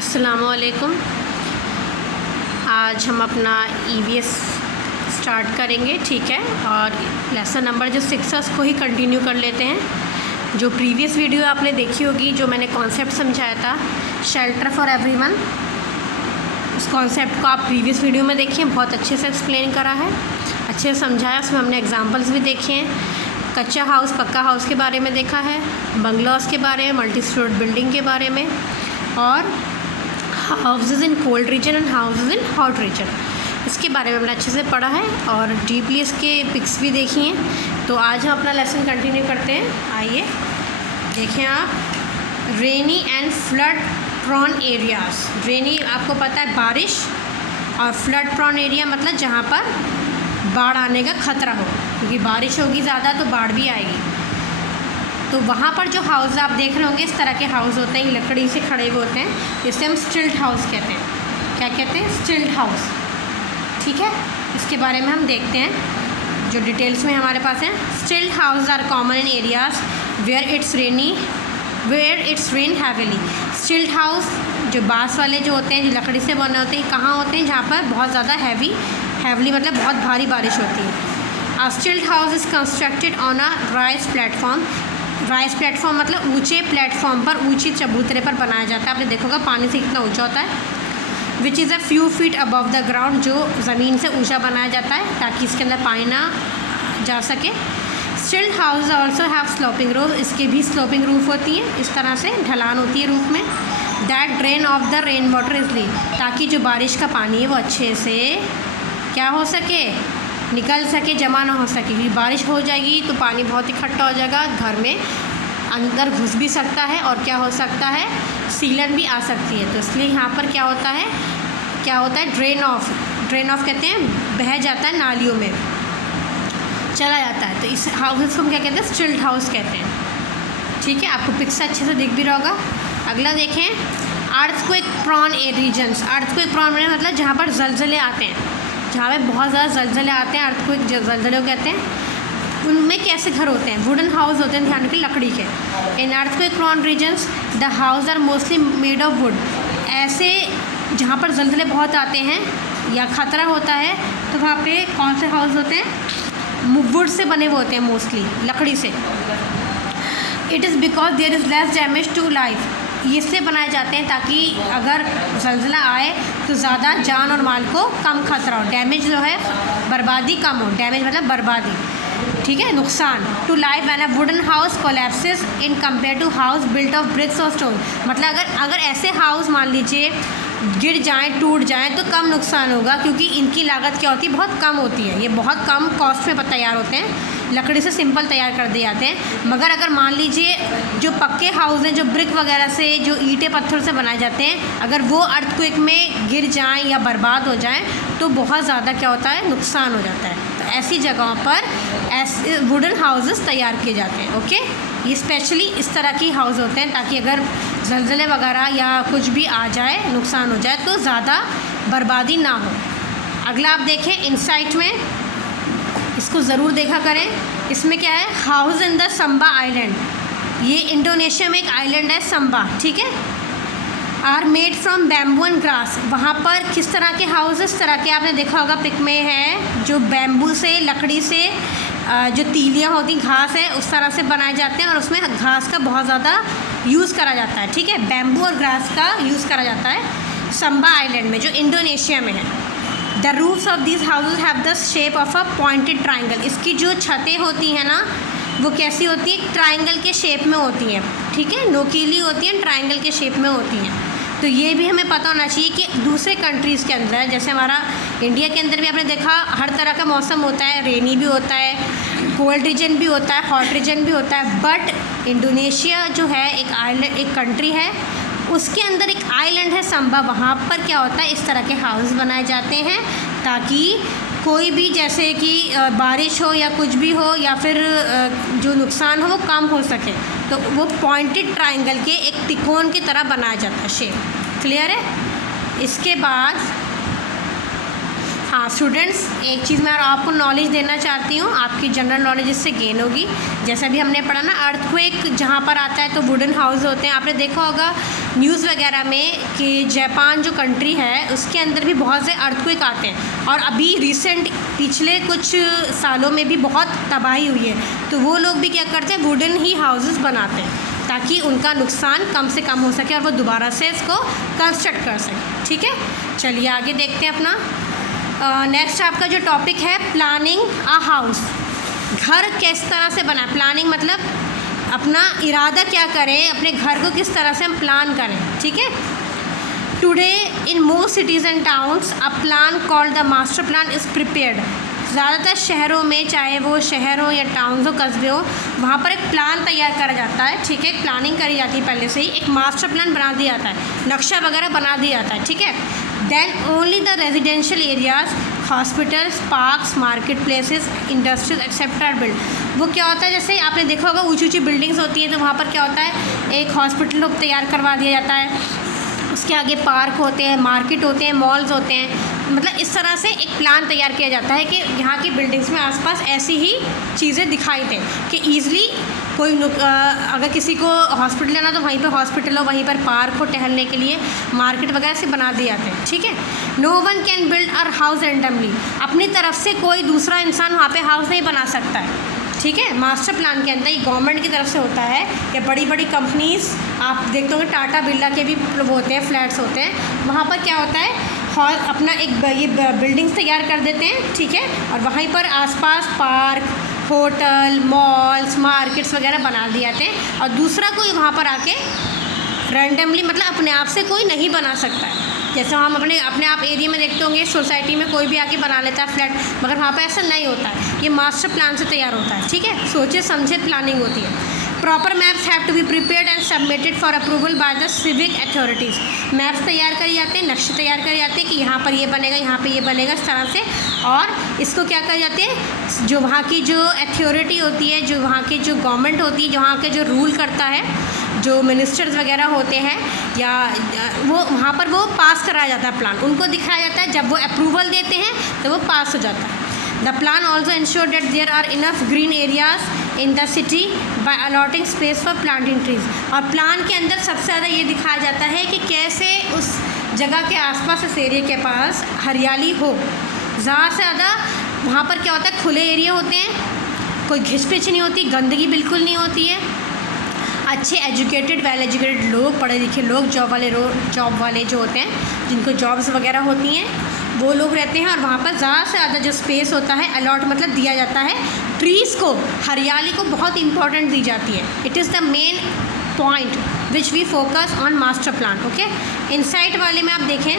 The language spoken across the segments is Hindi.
अस्सलामुअलैकुम। आज हम अपना ईवीएस स्टार्ट करेंगे, ठीक है। और लेसन नंबर जो 6 है उसको ही कंटिन्यू कर लेते हैं। जो प्रीवियस वीडियो आपने देखी होगी, जो मैंने कॉन्सेप्ट समझाया था शेल्टर फॉर एवरीवन, उस कॉन्सेप्ट को आप प्रीवियस वीडियो में देखिए, बहुत अच्छे से एक्सप्लेन करा है, अच्छे से समझाया। उसमें हमने एग्जांपल्स भी देखे हैं। कच्चा हाउस, पक्का हाउस के बारे में देखा है, बंगलोज के बारे में, मल्टी स्टोर्ड बिल्डिंग के बारे में, और houses in cold region and houses in hot reason, इसके बारे में हमने अच्छे से पढ़ा है और डीपली इसके पिक्स भी देखी हैं। तो आज हम अपना लेसन कंटिन्यू करते हैं। आइए देखें आप, रेनी एंड फ्लड प्रॉन एरियाज़। रेनी आपको पता है बारिश, और फ्लड प्रॉन एरिया मतलब जहाँ पर बाढ़ आने का ख़तरा हो, क्योंकि बारिश होगी ज़्यादा तो बाढ़ भी आएगी। तो वहाँ पर जो हाउस आप देख रहे होंगे, इस तरह के हाउस होते हैं, लकड़ी से खड़े हुए होते हैं, जिसे हम स्टिल्ट हाउस कहते हैं। क्या कहते हैं? स्टिल्ट हाउस, ठीक है। इसके बारे में हम देखते हैं जो डिटेल्स में हमारे पास हैं। Stilt house are common in areas where it's rain heavily. Stilt house जो बांस वाले जो होते हैं, जो लकड़ी से बने होते हैं, कहाँ होते हैं? जहाँ पर बहुत ज़्यादा हैवीली मतलब बहुत भारी बारिश होती है। A stilt house is constructed on a raise platform. Raise platform मतलब ऊंचे प्लेटफॉर्म पर, ऊंची चबूतरे पर बनाया जाता है। आपने देखा होगा पानी से कितना ऊंचा होता है। Which is a few feet above the ground, जो ज़मीन से ऊंचा बनाया जाता है ताकि इसके अंदर पानी ना जा सके। स्टिल्ट house also have sloping roof, इसके भी स्लोपिंग रूफ होती है, इस तरह से ढलान होती है रूफ में। That drain of the rain water easily, ताकि जो बारिश का पानी है वो अच्छे से क्या हो सके, निकल सके, जमा ना हो सके। क्योंकि बारिश हो जाएगी तो पानी बहुत इकट्ठा हो जाएगा, घर में अंदर घुस भी सकता है, और क्या हो सकता है, सीलन भी आ सकती है। तो इसलिए यहाँ पर क्या होता है ड्रेन ऑफ कहते हैं, बह जाता है, नालियों में चला जाता है। तो इस हाउस को हम क्या कहते हैं? स्टिल्ट हाउस कहते हैं, ठीक है। आपको पिक्चर अच्छे से दिख भी रहा होगा। अगला देखें, earthquake prone regions. Earthquake prone मतलब जहाँ पर जलजले आते हैं, जहाँ पे बहुत ज़्यादा जलजले आते हैं, अर्थक्वेक जलजले कहते हैं। उनमें कैसे घर होते हैं? वुडन हाउस होते हैं, ध्यान रखिए, लकड़ी के। In earthquake prone regions the house are mostly made of wood. ऐसे जहाँ पर जलजले बहुत आते हैं या ख़तरा होता है, तो वहाँ पे कौन से हाउस होते हैं? वुड से बने हुए होते हैं, मोस्टली लकड़ी से। It is because there is less damage to life. ये इसलिए बनाए जाते हैं ताकि अगर जलजला आए तो ज़्यादा जान और माल को कम खतरा हो, डैमेज जो है, बर्बादी कम हो। डैमेज मतलब बर्बादी, ठीक है, नुकसान। To life when a wooden house collapses in compare to house built of bricks और स्टोन। मतलब अगर ऐसे हाउस मान लीजिए गिर जाएं, टूट जाएं, तो कम नुकसान होगा, क्योंकि इनकी लागत क्या होती है? बहुत कम होती है। ये बहुत कम कॉस्ट में तैयार होते हैं, लकड़ी से सिंपल तैयार कर दिए जाते हैं। मगर अगर मान लीजिए जो पक्के हाउस हैं, जो ब्रिक वगैरह से, जो ईंटें पत्थर से बनाए जाते हैं, अगर वो अर्थक्वेक में गिर जाएं या बर्बाद हो जाएं तो बहुत ज़्यादा क्या होता है? नुकसान हो जाता है। तो ऐसी जगहों पर ऐसे वुडन हाउसेस तैयार किए जाते हैं, ओके। ये स्पेशली इस तरह की हाउस होते हैं ताकि अगर जलजले वगैरह या कुछ भी आ जाए, नुकसान हो जाए, तो ज़्यादा बर्बादी ना हो। अगला आप देखें इनसाइट में, इसको ज़रूर देखा करें। इसमें क्या है? House in the Sumba island. ये इंडोनेशिया में एक आइलैंड है, संबा, ठीक है। Are made from bamboo and grass. वहाँ पर किस तरह के हाउस, इस तरह के आपने देखा होगा पिक में है, जो बैम्बू से, लकड़ी से, जो तीलियाँ होती, घास है, उस तरह से बनाए जाते हैं, और उसमें घास का बहुत ज़्यादा यूज़ करा जाता है, ठीक है। बैम्बू और ग्रास का यूज़ करा जाता है संबा आइलैंड में, जो इंडोनेशिया में है। The roofs of these houses have the shape of a pointed triangle. इसकी जो छतें होती हैं ना, वो कैसी होती है? ट्राइंगल के शेप में होती हैं, ठीक है, नोकीली होती हैं, ट्राइंगल के शेप में होती हैं। तो ये भी हमें पता होना चाहिए कि दूसरे कंट्रीज़ के अंदर, जैसे हमारा इंडिया के अंदर भी आपने देखा हर तरह का मौसम होता है, रेनी भी होता है, कोल्ड रीजन भी होता है, हॉट रीजन भी होता है। बट इंडोनेशिया जो है एक आइलैंड, एक कंट्री है, उसके अंदर एक आइलैंड है संबा। वहाँ पर क्या होता है? इस तरह के हाउस बनाए जाते हैं ताकि कोई भी, जैसे कि बारिश हो या कुछ भी हो, या फिर जो नुकसान हो वो कम हो सके। तो वो पॉइंटेड ट्राइंगल के एक त्रिकोण की तरह बनाया जाता है, शेप। क्लियर है? इसके बाद हाँ स्टूडेंट्स, एक चीज़ मैं आपको नॉलेज देना चाहती हूँ, आपकी जनरल नॉलेज इससे गेन होगी। जैसा भी हमने पढ़ा ना, अर्थक्वेक जहाँ पर आता है तो वुडन हाउस होते हैं। आपने देखा होगा न्यूज़ वगैरह में कि जापान जो कंट्री है उसके अंदर भी बहुत से अर्थक्वेक आते हैं, और अभी रिसेंट पिछले कुछ सालों में भी बहुत तबाही हुई है। तो वो लोग भी क्या करते हैं, वुडन ही हाउसेस बनाते हैं ताकि उनका नुकसान कम से कम हो सके और वो दोबारा से इसको कंस्ट्रक्ट कर सके। ठीक है, चलिए आगे देखते हैं अपना नेक्स्ट आपका जो टॉपिक है, प्लानिंग अ हाउस। घर किस तरह से बना, प्लानिंग मतलब अपना इरादा क्या करें, अपने घर को किस तरह से हम प्लान करें। ठीक है, today in most cities and towns a plan called the master plan is prepared. ज़्यादातर शहरों में, चाहे वो शहर हो या टाउन्स हो, कस्बे हो, वहाँ पर एक प्लान तैयार करा जाता है। ठीक है, एक प्लानिंग करी जाती है पहले से ही, एक मास्टर प्लान बना दिया जाता है, नक्शा वगैरह बना दिया जाता है। ठीक है, then only the residential areas, hospitals, parks, market places, industries except are build. वो क्या होता है, जैसे आपने देखा होगा ऊँची ऊँची बिल्डिंग्स होती हैं, तो वहाँ पर क्या होता है, एक हॉस्पिटल तैयार करवा दिया जाता है, उसके आगे पार्क होते हैं, मार्केट होते हैं, मॉल्स होते हैं। मतलब इस तरह से एक प्लान तैयार किया जाता है कि यहाँ की बिल्डिंग्स में आसपास ऐसी ही चीज़ें दिखाई दें कि ईज़िली कोई अगर किसी को हॉस्पिटल जाना तो वहीं पर हॉस्पिटल हो, वहीं पर पार्क हो टहलने के लिए, मार्केट वगैरह से बना दिए जाते हैं। ठीक है, no one can build a house randomly. अपनी तरफ से कोई दूसरा इंसान वहाँ पे हाउस नहीं बना सकता है। ठीक है, मास्टर प्लान के अंदर ये गवर्नमेंट की तरफ से होता है, या बड़ी बड़ी कंपनीज़ आप देखते होंगे, टाटा बिरला के भी होते हैं, फ्लैट्स होते हैं, वहाँ पर क्या होता है, हॉल अपना एक ये बिल्डिंग्स तैयार कर देते हैं। ठीक है, और वहीं पर आसपास पार्क, होटल, मॉल्स, मार्केट्स वगैरह बना दिए जाते हैं, और दूसरा कोई वहाँ पर आके रैंडमली, मतलब अपने आप से कोई नहीं बना सकता है। जैसे हम अपने आप एरिया में देखते होंगे, सोसाइटी में कोई भी आके बना लेता है फ्लैट, मगर वहाँ पर ऐसा नहीं होता है, ये मास्टर प्लान से तैयार होता है। ठीक है, सोचे समझे प्लानिंग होती है। Proper maps have to be prepared and submitted for approval by the civic authorities. Maps तैयार करे जाते हैं, नक्शे तैयार करे जाते हैं कि यहाँ पर ये बनेगा, यहाँ पे ये बनेगा, इस तरह से। और इसको क्या करे जाते हैं, जो वहाँ की जो अथॉरिटी होती है, जो वहाँ की जो गवर्नमेंट होती है, जो वहाँ के जो रूल करता है, जो मिनिस्टर्स वगैरह होते हैं, या वो वहाँ पर वो पास कराया जाता है प्लान, उनको दिखाया जाता है। जब वो अप्रूवल देते हैं तो वो पास हो जाता है। The plan also ensure that there are enough green areas in the city by allotting space for planting trees. और प्लान के अंदर सबसे ज़्यादा ये दिखाया जाता है कि कैसे उस जगह के आसपास, उस एरिया के पास हरियाली हो। ज़्यादा से ज़्यादा वहाँ पर क्या होता है, खुले एरिया होते हैं, कोई घिसपिच नहीं होती, गंदगी बिल्कुल नहीं होती है, अच्छे एजुकेटेड, वेल एजुकेटेड लोग, पढ़े लिखे लोग, जॉब वाले जो होते हैं, जिनको जॉब्स वगैरह होती हैं, वो लोग रहते हैं। और वहाँ पर ज़्यादा से ज़्यादा जो स्पेस होता है, अलॉट मतलब दिया जाता है, ट्रीज़ को, हरियाली को बहुत इंपॉर्टेंट दी जाती है। It is the main point which we focus on master plan. Okay, insight वाले में आप देखें,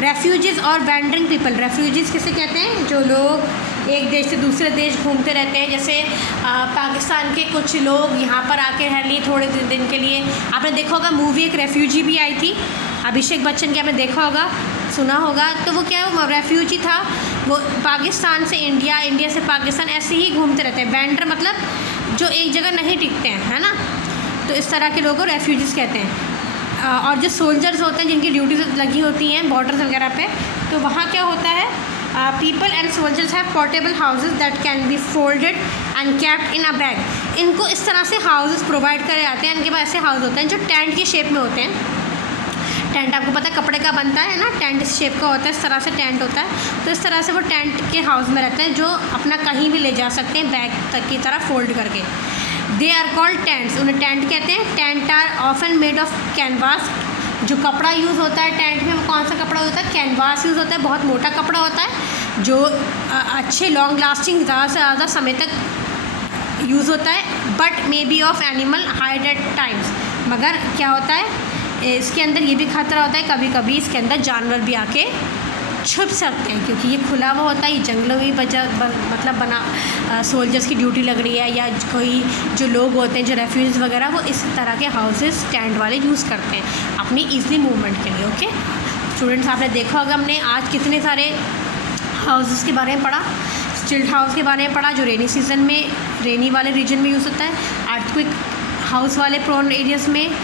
रेफ्यूजीज़ और वैंडरिंग पीपल। रेफ्यूजीज़ किसे कहते हैं, जो लोग एक देश से दूसरे देश घूमते रहते हैं। जैसे पाकिस्तान के कुछ लोग यहाँ पर आके रह लिए थोड़े दिन के लिए। आपने देखा होगा मूवी एक रेफ्यूजी भी आई थी, अभिषेक बच्चन की, आपने देखा होगा, सुना होगा। तो वो क्या, वो रेफ्यूजी था, वो पाकिस्तान से इंडिया, इंडिया से पाकिस्तान, ऐसे ही घूमते रहते हैं। वैंडर मतलब जो एक जगह नहीं टिकते हैं, है ना, तो इस तरह के लोगों को रेफ्यूजीज़ कहते हैं। और जो सोल्जर्स होते हैं, जिनकी ड्यूटीज लगी होती हैं बॉर्डर्स वगैरह पे, तो वहाँ क्या होता है, people and soldiers have portable houses that can be folded and kept in a bag. इनको इस तरह से हाउसेस प्रोवाइड करे जाते हैं। इनके पास ऐसे हाउस होते हैं जो टेंट की शेप में होते हैं। टेंट आपको पता है कपड़े का बनता है ना, टेंट इस शेप का होता है, इस तरह से टेंट होता है। तो इस तरह से वो टेंट के हाउस में रहते हैं, जो अपना कहीं भी ले जा सकते हैं बैग तक की तरह फोल्ड करके। दे आर कॉल्ड टेंट्स, उन्हें टेंट कहते हैं। Tent are often made of canvas. जो कपड़ा यूज़ होता है टेंट में, वो कौन सा कपड़ा होता है, कैनवास यूज़ होता है। बहुत मोटा कपड़ा होता है, जो अच्छे लॉन्ग लास्टिंग ज़्यादा से ज़्यादा समय तक यूज़ होता है। But may be of animal hide at times. मगर क्या होता है, इसके अंदर ये भी खतरा होता है, कभी कभी इसके अंदर जानवर भी आके छुप सकते हैं, क्योंकि ये खुला हुआ होता है। ये जंगलों में मतलब बना सोल्जर्स की ड्यूटी लग रही है, या कोई जो लोग होते हैं, जो रेफ्यूजीज वगैरह, वो इस तरह के हाउसेस टेंट वाले यूज़ करते हैं अपनी ईजली मूवमेंट के लिए। ओके स्टूडेंट्स, आपने देखा होगा हमने आज कितने सारे हाउसेस के बारे में पढ़ा। स्टिल्ट हाउस के बारे में पढ़ा, जो रेनी सीजन में, रेनी वाले रीजन में यूज़ होता है। अर्थक्वेक हाउस वाले प्रोन एरियाज़ में,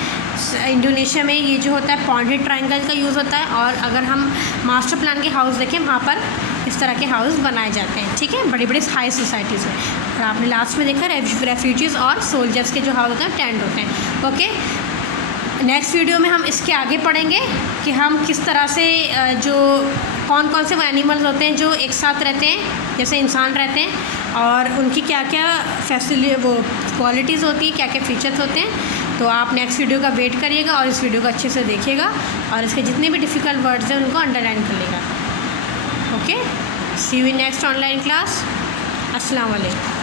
इंडोनेशिया में ये जो होता है पॉइंटेड ट्रायंगल का यूज़ होता है। और अगर हम मास्टर प्लान के हाउस देखें, वहाँ पर इस तरह के हाउस बनाए जाते हैं, ठीक है, बड़ी बड़ी हाई सोसाइटीज़ में। और आपने लास्ट में देखा रेफ्यूजीज़ और सोल्जर्स के जो हाउस होते हैं टेंट होते हैं। ओके, नेक्स्ट वीडियो में हम इसके आगे पढ़ेंगे कि हम किस तरह से जो कौन कौन से वो एनिमल्स होते हैं जो एक साथ रहते हैं जैसे इंसान रहते हैं, और उनकी क्या क्या वो क्वालिटीज़ होती हैं, क्या क्या फीचर्स होते हैं। तो आप नेक्स्ट वीडियो का वेट करिएगा और इस वीडियो को अच्छे से देखिएगा और इसके जितने भी डिफ़िकल्ट वर्ड्स हैं उनको अंडरलाइन कर लेगा। Okay, see you in next online class. अस्सलाम वालेकुम।